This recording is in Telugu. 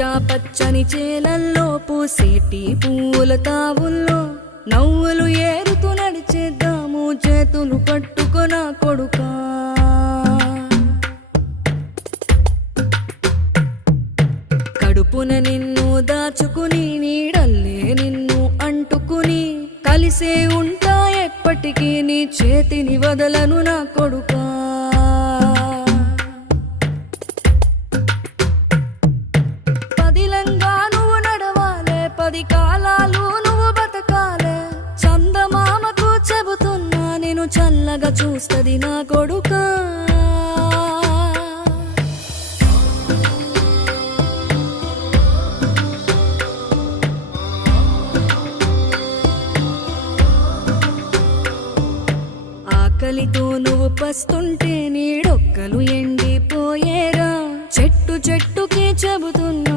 పచ్చా పచ్చని చేలల్లో పూసేటి పూల తావుల్లో నవ్వులు ఏరుతూ నడిచేద్దాము చేతులు పట్టుకొన కొడుకా. కడుపున నిన్ను దాచుకుని నీడల్లే నిన్ను అంటుకుని కలిసే ఉంటా ఎప్పటికీ నీ చేతిని వదలను నా కొడుకా. పదిలంగా నువ్వు నడవాలే, 10 కాలాలు నువ్వు బతకాలే. చందమామకు చెబుతున్నా నేను చల్లగా చూస్తది నా కొడుకా. ఆకలితో నువ్వు పస్తుంటే నీడొక్కలు ఎండిపోయేరా. చెట్టు చెట్టుకి చెబుతున్నా